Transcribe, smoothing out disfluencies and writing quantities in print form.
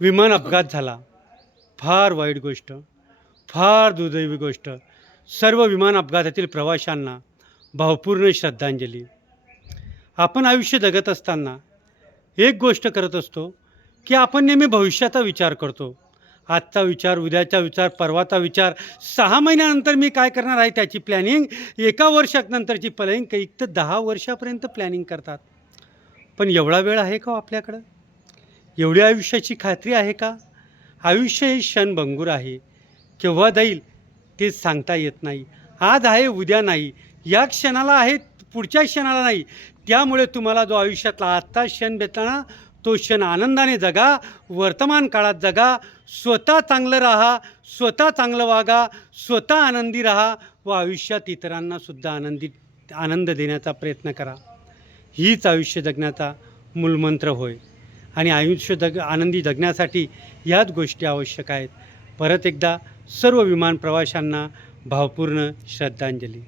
विमान अपघात झाला. फार वाईट गोष्ट, फार दुर्दैवी गोष्ट. सर्व विमान अपघातातील प्रवाशांना भावपूर्ण श्रद्धांजली. आपण आयुष्य जगत असताना एक गोष्ट करत असतो की आपण नेहमी भविष्याचा विचार करतो. आजचा विचार, उद्याचा विचार, परवाचा विचार, 6 महिन्यानंतर मी काय करणार आहे त्याची प्लॅनिंग, 1 वर्षानंतरची प्लॅनिंग, काही तर 10 वर्षापर्यंत प्लॅनिंग करतात. पण एवढा वेळ आहे का हो आपल्याकडं? एवढी आयुष्याची खात्री आहे का? आयुष्य हे क्षणभंगूर आहे. केव्हा जाईल ते सांगता येत नाही. आज आहे, उद्या नाही. या क्षणाला आहे, पुढच्या क्षणाला नाही. त्यामुळे तुम्हाला जो आयुष्यातला आजचा क्षण भेटला ना, तो क्षण आनंदाने जगा, वर्तमान काळात जगा, स्वतः चांगलं राहा, स्वतः चांगलं वागा, स्वतः आनंदी राहा व आयुष्यात इतरांनासुद्धा आनंद देण्याचा प्रयत्न करा. हीच आयुष्य जगण्याचा मूलमंत्र होय. आणि आयुष्य आनंदी जगण्यासाठी याच गोष्टी आवश्यक आहेत. परत एकदा सर्व विमान प्रवाशांना भावपूर्ण श्रद्धांजली.